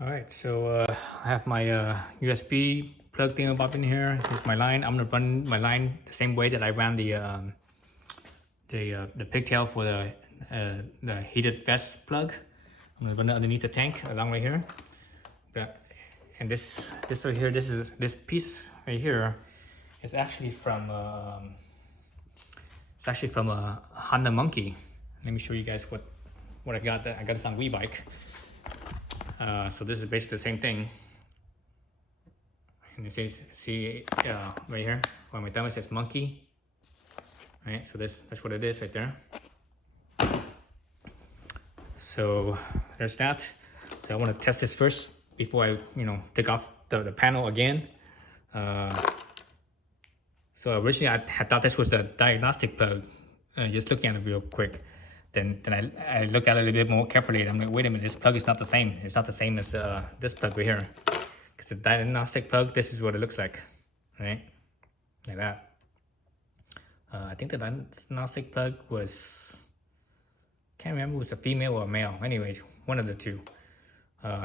All right, so I have my USB plug thing up in here. Here's my line. I'm gonna run my line the same way that I ran the pigtail for the heated vest plug. I'm gonna run it underneath the tank along right here. And this right here, this piece right here is actually from a Honda Monkey. Let me show you guys what I got. I got this on WeBike. So this is basically the same thing. And it says, see right here, on my thumb it says Monkey. Right, so that's what it is right there. So there's that. So I want to test this first before I, take off the panel again. So originally I had thought this was the diagnostic plug. Just looking at it real quick. Then I looked at it a little bit more carefully. And I'm like, wait a minute, this plug is not the same. It's not the same as this plug right here. Because the diagnostic plug, this is what it looks like, right? Like that. I think the diagnostic plug was, can't remember if it was a female or a male. Anyways, one of the two.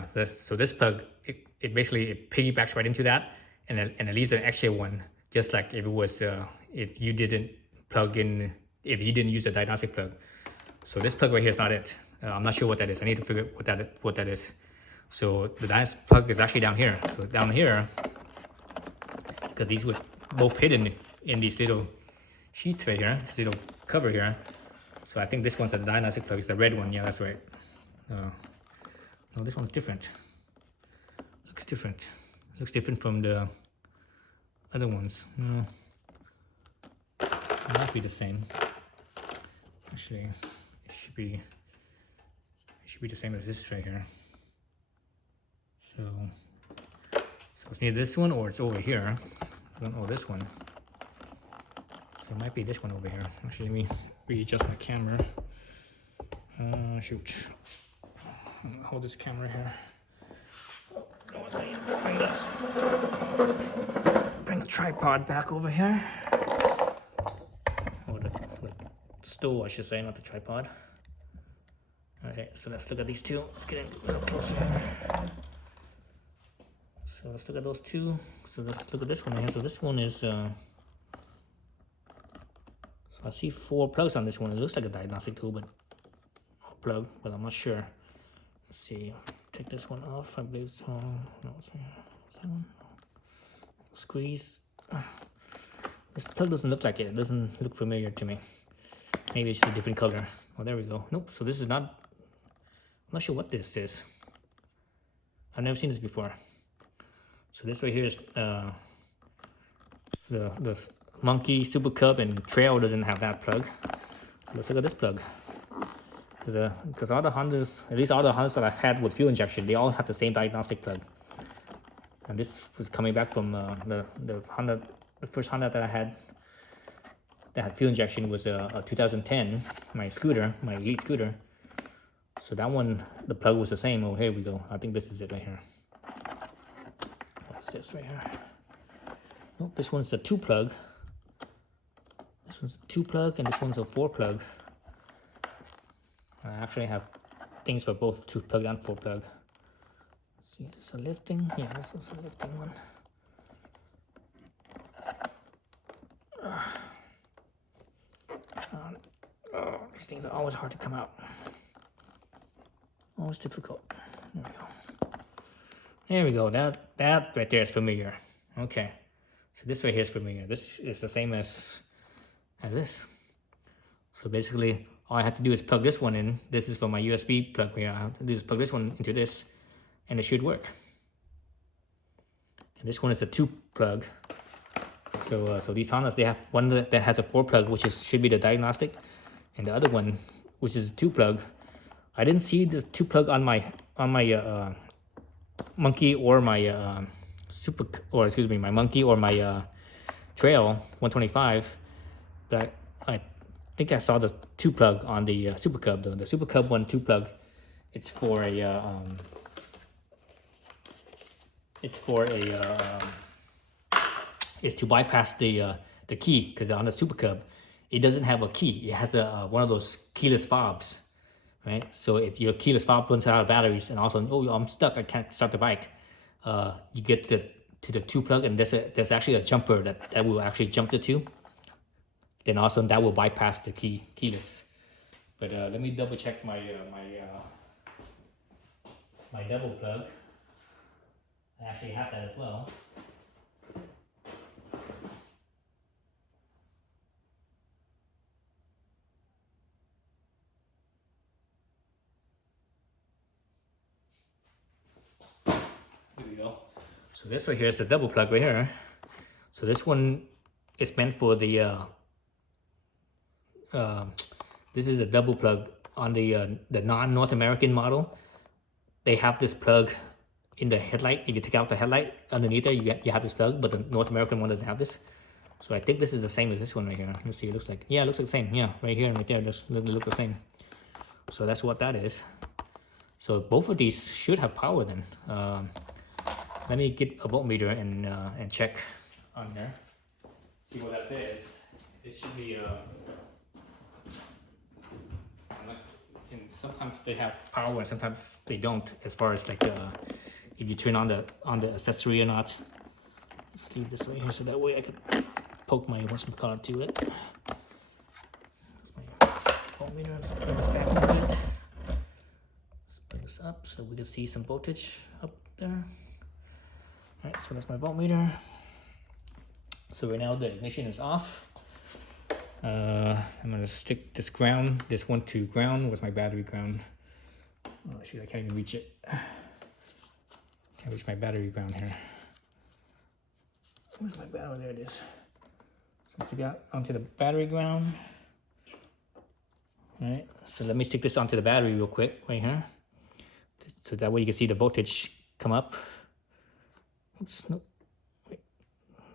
So this plug, it basically piggybacks right into that, and it leaves an extra one, just like if it was if you didn't use a diagnostic plug. So this plug right here is not it. I'm not sure what that is. I need to figure out what that is. So the diagnostic plug is actually down here. So down here, because these were both hidden in these little sheets right here, this little cover here. So I think this one's a diagnostic plug. It's the red one. Yeah, that's right. No, this one's different. Looks different. Looks different from the other ones. No, it might be the same. Actually, it should be the same as this right here. So it's neither this one or it's over here. Or this one. So it might be this one over here. Actually, let me readjust my camera. Shoot. Hold this camera here. Bring the tripod back over here. Or the stool, I should say, not the tripod. Okay, so let's look at these two. Let's get in a little closer here. So let's look at those two. So let's look at this one here. So this one is, so I see 4 plugs on this one. It looks like a diagnostic tool, but plug, but I'm not sure. Let's see. Take this one off. I believe so. No, is that one? Squeeze. This plug doesn't look like it. It doesn't look familiar to me. Maybe it's a different color. Oh, there we go. Nope. So this is not. I'm not sure what this is. I've never seen this before. So this right here is the Monkey, Super Cub, and Trail doesn't have that plug. So let's look at this plug. Because all the Hondas, at least all the Hondas that I had with fuel injection, they all have the same diagnostic plug. And this was coming back from the Honda, the first Honda that I had that had fuel injection was a 2010, my scooter, my Elite scooter. So that one, the plug was the same. Oh, here we go. I think this is it right here. What's this right here? Nope, this one's a 2 plug. This one's a 2 plug, and this one's a 4 plug. I actually have things for both 2 plug and 4 plug. Let's see, is this a lifting? Yeah, this is a lifting one. These things are always hard to come out. Always difficult. There we go. There we go. That right there is familiar. Okay. So this right here is familiar. This is the same as this. So basically, all I have to do is plug this one in. This is for my USB plug here. I have to do is plug this one into this, and it should work. And this one is a 2 plug. So these Hondas, they have one that has a 4 plug, which should be the diagnostic, and the other one, which is a 2 plug. I didn't see the 2 plug on my Monkey or my my Monkey or my Trail 125, but I think I saw the 2 plug on the Super Cub though. The Super Cub 2 plug, it's for a is to bypass the key, because on the Super Cub it doesn't have a key. It has one of those keyless fobs, right? So if your keyless fob runs out of batteries and also, oh, I'm stuck, I can't start the bike, you get to the 2 plug, and there's actually a jumper that will actually jump the 2. Then also that will bypass the keyless. But let me double check my my double plug. I actually have that as well. Here we go. So this right here is the double plug right here. So this one is meant for the this is a double plug on the non-North American model. They have this plug in the headlight. If you take out the headlight underneath there, you have this plug, but the North American one doesn't have this. So I think this is the same as this one right here. Let's see, it looks like, yeah, it looks like the same. Yeah, right here and right there, they look the same. So that's what that is. So both of these should have power then. Let me get a voltmeter and check on there. See what that says. It should be and sometimes they have power and sometimes they don't, as far as like if you turn on the accessory or not. Let's leave this right here so that way I can poke my whatchamacallit to it. That's my voltmeter. Let's bring this back a little bit. Let's bring this up so we can see some voltage up there. Alright, so that's my voltmeter. So right now the ignition is off. I'm gonna stick this one to ground. Where's my battery ground? Oh shoot, I can't even reach it. Can't reach my battery ground here. Where's my battery? There it is. So let's get onto the battery ground. Alright, so let me stick this onto the battery real quick right here. So that way you can see the voltage come up. Oops, no. Wait.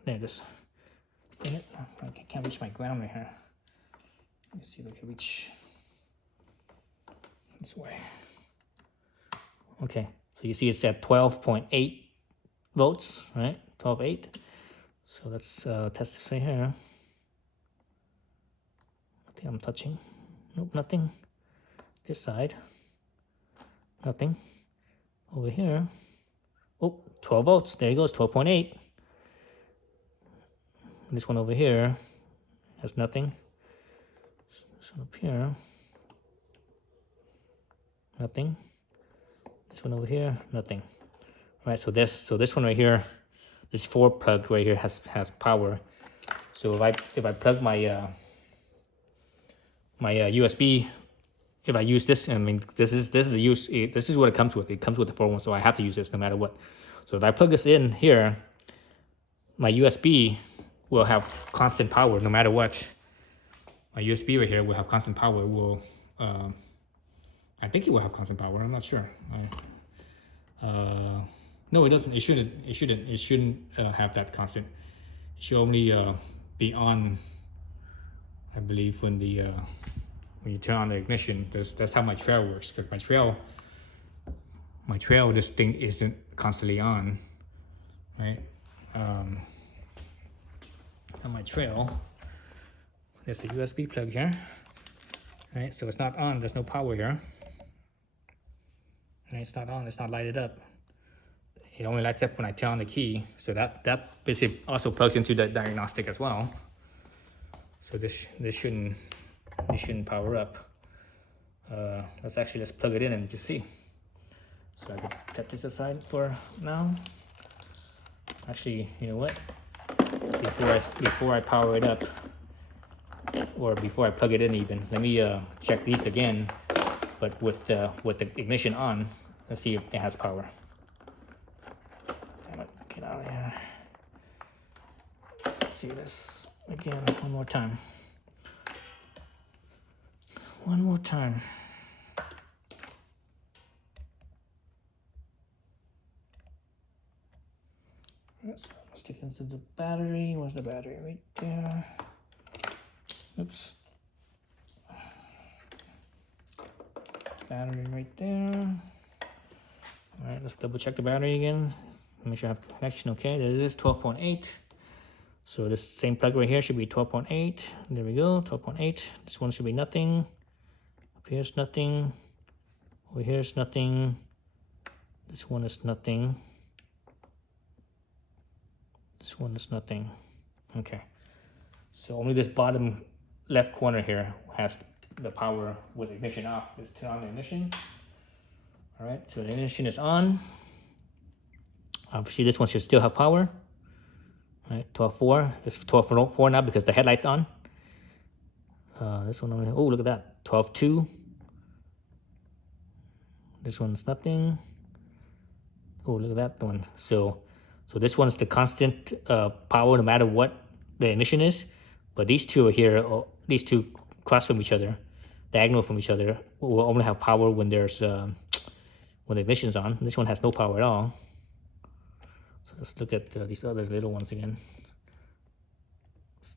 There it is. I can't reach my ground right here. Let me see if I can reach this way. Okay, so you see it's at 12.8 volts, right? 12.8. So let's test this right here. I think I'm touching. Nope, nothing. This side. Nothing. Over here. Oh, 12 volts. There it goes, 12.8. This one over here has nothing. This one up here, nothing. This one over here, nothing. Right, so this one right here, this 4 plug right here has power. So if I plug my my USB, if I use this, I mean this is what it comes with. It comes with the 4-1, so I have to use this no matter what. So if I plug this in here, my USB will have constant power no matter what. My USB right here will have constant power. It will, I think it will have constant power. I'm not sure. No, it doesn't. It shouldn't have that constant. It should only be on, I believe, when you turn on the ignition. That's how my trail works. Because my trail, this thing isn't constantly on, right? On my trail, there's a USB plug here, right? So it's not on, there's no power here. Right? It's not on, it's not lighted up. It only lights up when I turn on the key. So that basically also plugs into the diagnostic as well. So this shouldn't power up. Let's plug it in and just see. So I can set this aside for now. Actually, you know what? Before I power it up, or before I plug it in even, let me check these again, but with the ignition on. Let's see if it has power. Damn it, get out of here. Let's see this again one more time. One more time. Let's stick into the battery. Where's the battery? Right there. Oops. Battery right there. All right, let's double check the battery again. Make sure I have connection. Okay, there it is, 12.8. So this same plug right here should be 12.8. There we go, 12.8. This one should be nothing. Up here's nothing. Over here is nothing. This one is nothing. This one is nothing. Okay. So only this bottom left corner here has the power with ignition off. Let's turn on the ignition. All right, so the ignition is on. Obviously this one should still have power. All right, 12.4. It's 12.4 now because the headlight's on. This one, oh, look at that, 12.2. This one's nothing. Oh, look at that one. So this one's the constant power no matter what the ignition is. But these two are here, these two cross from each other, diagonal from each other, will only have power when there's when the ignition's on. This one has no power at all. So let's look at these other little ones again.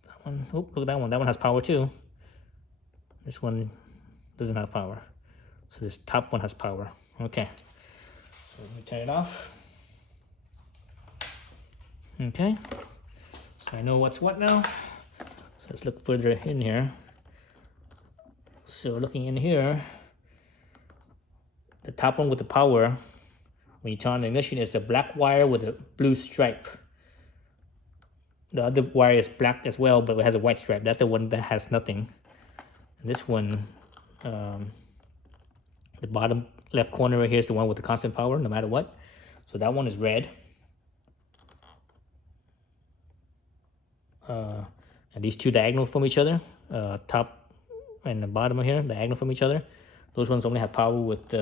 That one, oh, look at that one. That one has power too. This one doesn't have power. So this top one has power. Okay. So let me turn it off. Okay. So I know what's what now. So let's look further in here. So looking in here, the top one with the power, when you turn on the ignition, is a black wire with a blue stripe. The other wire is black as well, but it has a white stripe. That's the one that has nothing. And this one, the bottom left corner right here is the one with the constant power, no matter what. So that one is red. And these two diagonal from each other, top and the bottom here, diagonal from each other. Those ones only have power with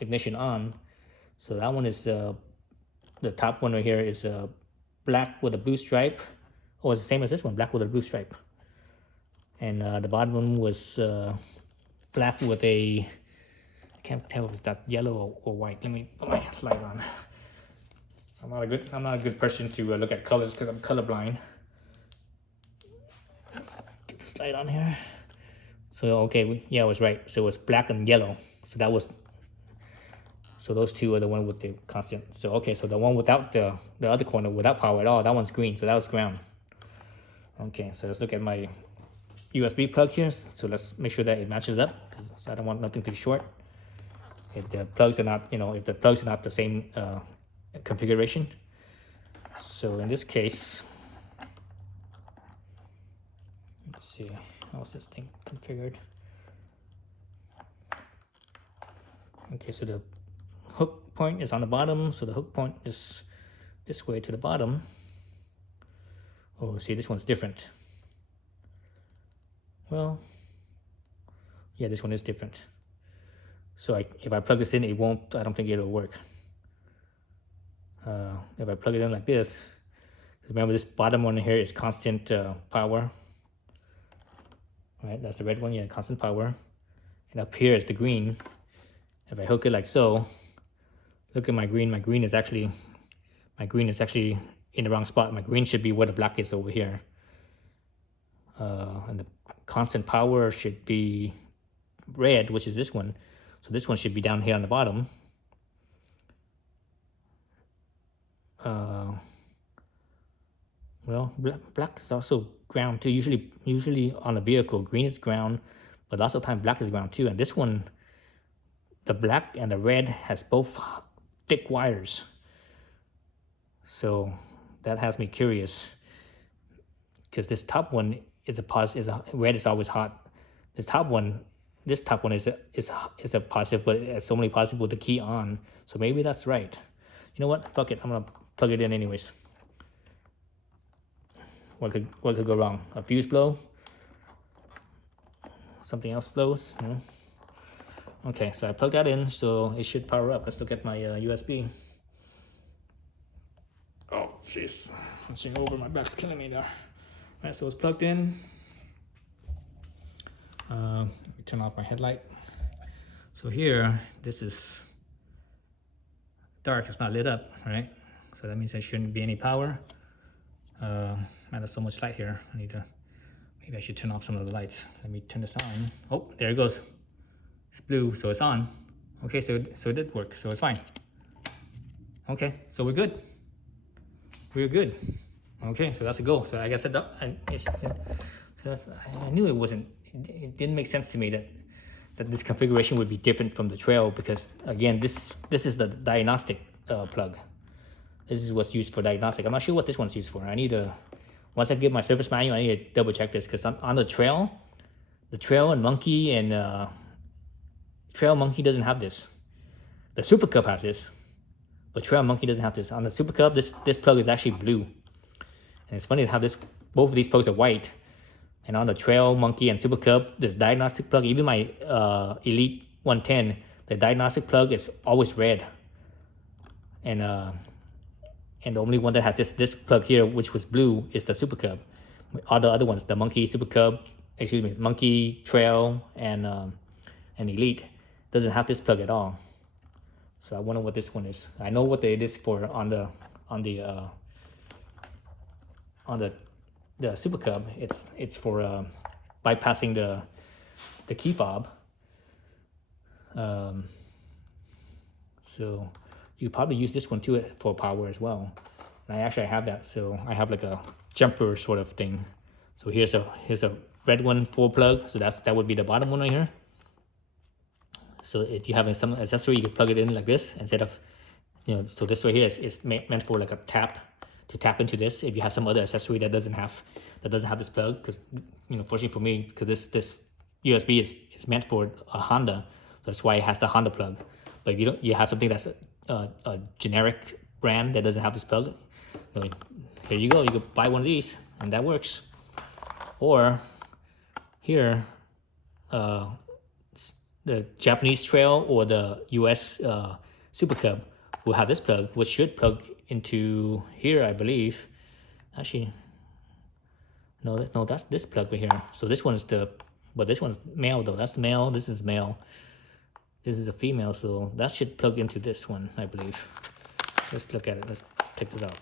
ignition on. So that one is the top one right here is black with a blue stripe. Oh, it's the same as this one, black with a blue stripe. And the bottom one was black with a, I can't tell if it's that yellow or white. Let me put my light on. I'm not a good person to look at colors because I'm colorblind. Let's get this light on here. So okay, yeah, I was right. So it was black and yellow. So that was. So those two are the one with the constant. So okay, so the one without the other corner without power at all, that one's green. So that was ground. Okay, so let's look at my USB plug here. So let's make sure that it matches up because I don't want nothing to short. If the plugs are not, if the plugs are not the same configuration. So in this case, let's see, how is this thing configured? Okay, so the hook point is on the bottom, so the hook point is this way to the bottom. Oh, see, this one's different. Well, yeah, this one is different. So if I plug this in, it won't, I don't think it'll work. If I plug it in like this, remember this bottom one here is constant power. Right, that's the red one, yeah, constant power. And up here is the green. If I hook it like so, look at my green. My green is actually in the wrong spot. My green should be where the black is over here. And the constant power should be red, which is this one. So this one should be down here on the bottom. Well, black is also ground too. Usually on a vehicle, green is ground, but lots of time black is ground too. And this one, the black and the red has both thick wires. So that has me curious because this top one is red is always hot. This top one is a positive, but it's so many positive with the key on. So maybe that's right. You know what? Fuck it. I'm gonna plug it in anyways. What could go wrong? A fuse blow? Something else blows? No? Okay, so I plugged that in, so it should power up. Let's look at my USB. Oh, jeez. Hunching over, my back's killing me there. All right, so it's plugged in. Let me turn off my headlight. So here, this is dark, it's not lit up, right? So that means there shouldn't be any power. There's so much light here. Maybe I should turn off some of the lights. Let me turn this on. Oh, there it goes. It's blue, so it's on. Okay, so it did work, so it's fine. Okay, so we're good. We're good. Okay, so that's a go. So I guess I knew it wasn't. It didn't make sense to me that that this configuration would be different from the trail, because again, this is the diagnostic plug. This is what's used for diagnostic. I'm not sure what this one's used for. I need to, once I get my service manual, I need to double check this, because on the trail and Monkey and Trail Monkey doesn't have this. The Super Cub has this, but Trail Monkey doesn't have this. On the Super Cub, this plug is actually blue. And it's funny how both of these plugs are white. And on the Trail Monkey and Super Cub, the diagnostic plug, even my Elite 110, the diagnostic plug is always red. And the only one that has this plug here, which was blue, is the Super Cub. All the other ones, the Monkey, Super Cub, Monkey, Trail, and Elite, doesn't have this plug at all. So I wonder what this one is. I know what it is for on the Super Cub. It's for bypassing the key fob. So you probably use this one too for power as well. And I have that, so I have like a jumper sort of thing. So here's a red one, 4 plug. So that would be the bottom one right here. So if you have some accessory, you can plug it in like this instead of, so this right here is meant for like a to tap into this. If you have some other accessory that doesn't have this plug, because fortunately for me, because this USB is meant for a Honda, so that's why it has the Honda plug. But if you have something that's a generic brand that doesn't have this plug, here you go. You could buy one of these and that works. Or here, the Japanese Trail or the US Super Cub will have this plug, which should plug into here, I believe. Actually, no, that's this plug right here. So this one's this one's male though. That's male. This is male. This is a female, so that should plug into this one, I believe. Let's look at it. Let's check this out.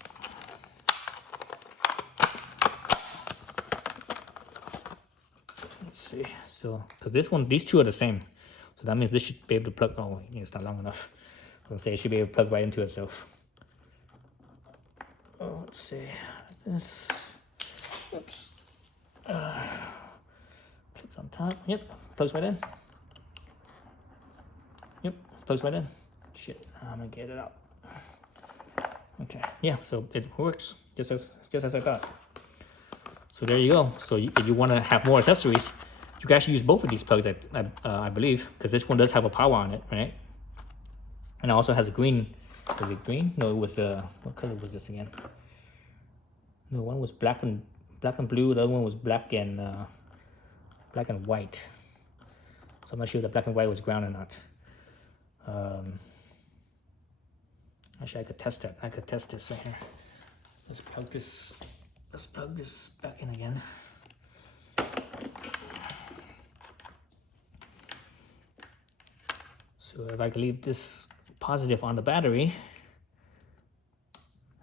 Let's see. So, because these two are the same. So that means this should be able to plug. Oh, it's not long enough. I was gonna say it should be able to plug right into itself. Oh, let's see. This. Oops. Plugs on top. Yep. Plugs right in. Yep. Plugs right in. Shit. I'm gonna get it out. Okay. Yeah. So it works just as I thought. So there you go. So if you want to have more accessories, you can actually use both of these plugs, I believe, because this one does have a power on it, right? And it also has a green. Was it green? No, it was what color was this again? No, one was black and blue. The other one was black and white. So I'm not sure if the black and white was ground or not. Actually, I could test that. I could test this right here. Let's plug this back in again. So if I could leave this positive on the battery,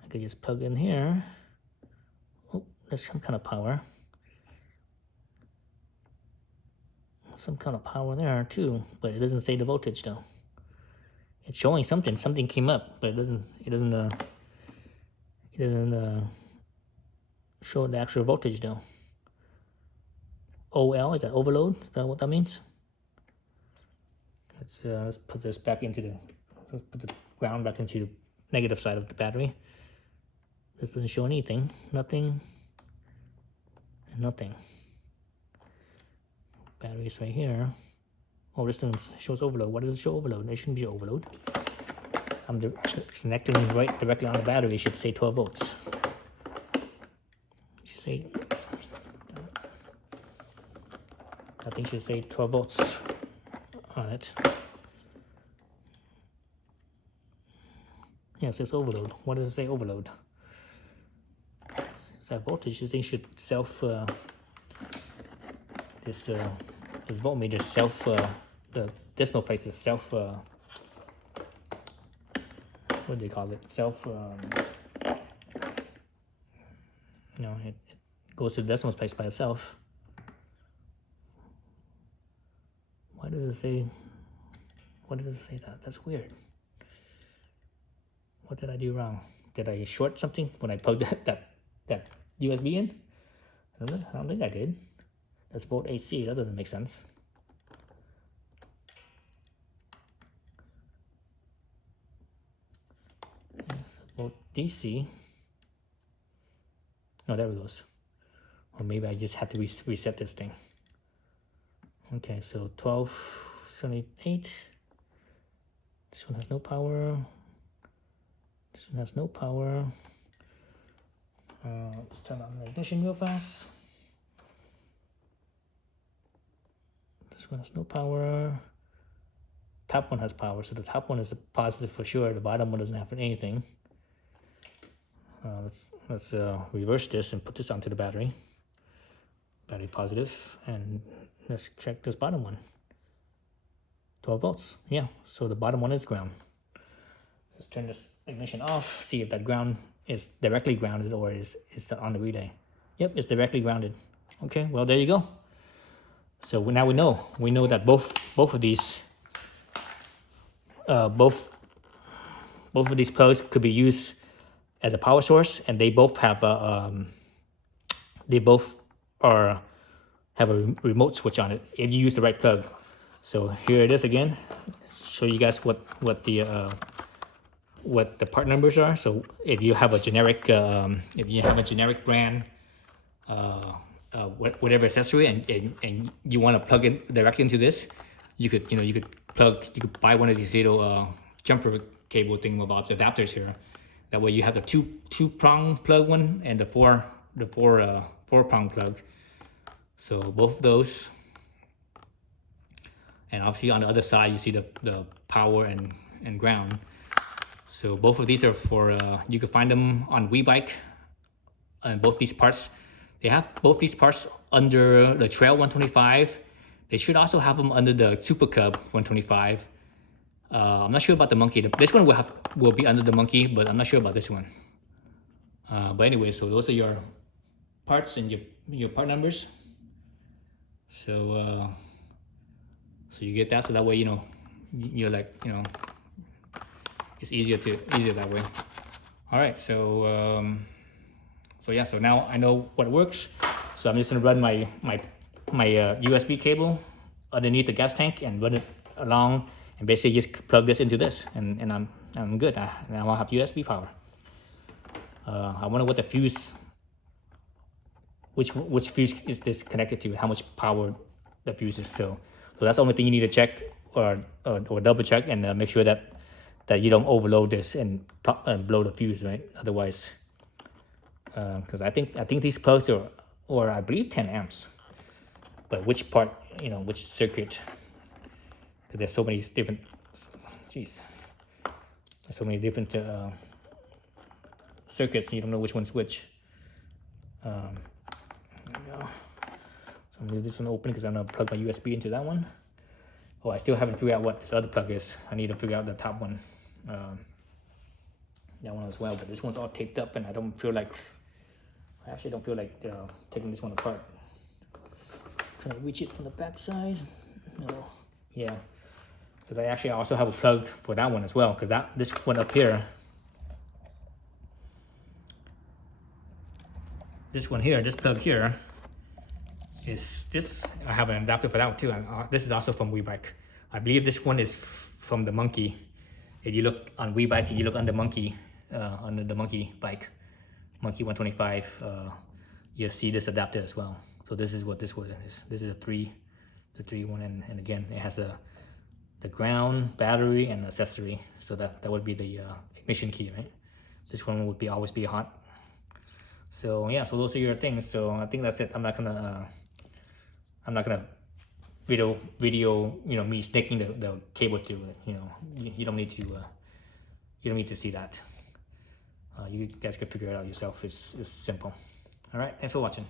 I could just plug in here. Oh, there's some kind of power. Some kind of power there too, but it doesn't say the voltage though. It's showing something. Something came up, but it doesn't show the actual voltage though. OL, is that overload? Is that what that means? Let's put this back into let's put the ground back into the negative side of the battery. This doesn't show anything. Nothing. Nothing. Battery's right here. Oh, this one shows overload. What does it show overload? It shouldn't be overload. I'm connecting right directly on the battery. It should say 12 volts. It should say, I think it should say 12 volts on it. Yeah, it says overload. What does it say overload? Is that voltage? This thing should self, this voltmeter self, the decimal place is self, what do they call it? Self, it goes to the decimal place by itself. Why does it say that? That's weird. What did I do wrong? Did I short something when I plugged that USB in? I don't think I did. That's volt AC. That doesn't make sense. Well, DC. Oh, there it goes. Or maybe I just had to reset this thing. Okay, so 1278. This one has no power. This one has no power. Let's turn on the ignition real fast. This one has no power. Top one has power, so the top one is a positive for sure. The bottom one doesn't have anything. Let's reverse this and put this onto the battery. Battery positive, and let's check this bottom one. 12 volts. Yeah, so the bottom one is ground. Let's turn this ignition off, see if that ground is directly grounded or is on the relay. Yep, it's directly grounded. Okay, well, there you go. So now we know that both of these both of these plugs could be used as a power source, and they both have a have a remote switch on it if you use the right plug. So here it is again. Show you guys what the part numbers are. So if you have a generic brand, whatever accessory, and you want to plug it directly into this, you could buy one of these little jumper cable thingamabobs adapters here. That way you have the two prong plug one and the four prong plug. So both of those, and obviously on the other side you see the power and ground. So both of these are for you can find them on WeBike, and both these parts, they have both these parts under the Trail 125. They should also have them under the Super Cub 125. I'm not sure about the Monkey. This one will be under the Monkey, but I'm not sure about this one. But anyway, so those are your parts and your part numbers. So so you get that, so that way you're like it's easier that way. All right, so yeah, so now I know what works. So I'm just gonna run my USB cable underneath the gas tank and run it along, and basically just plug this into this, and I'm good. Now I'll have USB power. I wonder what the fuse, which fuse is this connected to, how much power the fuse is. So that's the only thing you need to check or double check, and make sure that you don't overload this and blow the fuse, right? Otherwise, because I think these plugs are, or I believe 10 amps, but which part, which circuit, because there's so many different, there's so many different circuits, you don't know which one's which. There we go. So I'm gonna leave this one open because I'm gonna plug my USB into that one. Oh, I still haven't figured out what this other plug is. I need to figure out the top one. That one as well, but this one's all taped up, and I actually don't feel like taking this one apart. Can I reach it from the back side? No. Yeah, because I also have a plug for that one as well, because this one up here, this plug here is this. I have an adapter for that one too, and this is also from WeBike. I believe this one is from the Monkey. If you look on WeBike and you look under Monkey, under the Monkey bike, Monkey 125, you'll see this adapter as well. So this is what this one is. This is the three one, and again it has the ground, battery, and accessory. So that would be the ignition key, right? This one would always be hot. So yeah, so those are your things. So I think that's it. I'm not gonna video me sticking the cable through it. You don't need to see that. You guys can figure it out yourself. It's simple. All right, thanks for watching.